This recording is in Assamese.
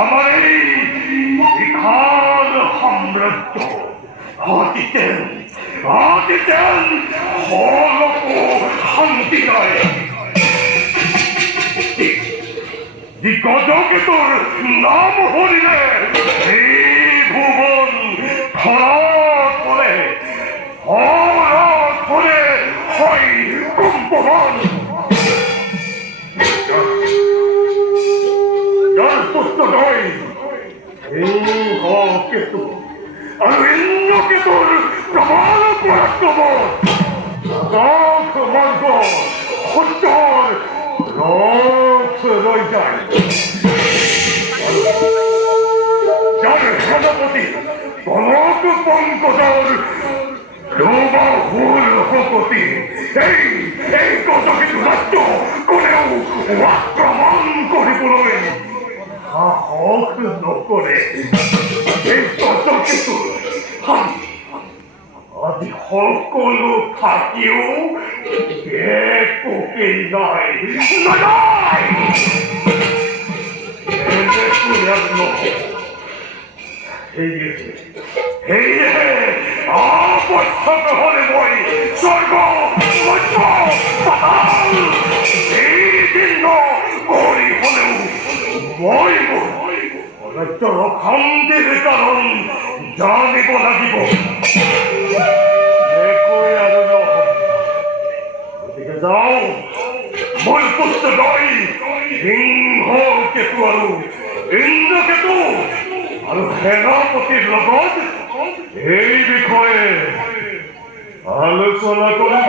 আমার এই বিখার সাম্রাজ্য হাতিতেন হলক শান্তি নয় গজকেতুর নাম হরিলে এই ভুবন হঠাৎ করে হয় কম্পমান যার পুত্র নয় কেতু আর কেতুর প্রবল পরাক্রমণ মার্গ হত্যার রথ রয়ে যায় যার সেনাপতি কনক পঙ্কজর লোবাহুল রঘুপতি এই গজকেতু রাজ্য কোনেও আক্রমণ করিবলৈ সাহস নকৰে এই গজকেতু আজি সকলো থাকিও একো নাই আবশ্যক হলে মই স্বর্গ এইদিন কৰি হলেও মই ৰাজ্যৰ অশান্তিৰ কাৰণ জানিব লাগিব গতিকে যাওঁ মই পুত্ৰ গৈ সিংহ কেতু আৰু ইন্দ্ৰকেতু আৰু সেনাপতিৰ লগত এই বিষয়ে আলোচনা কৰিব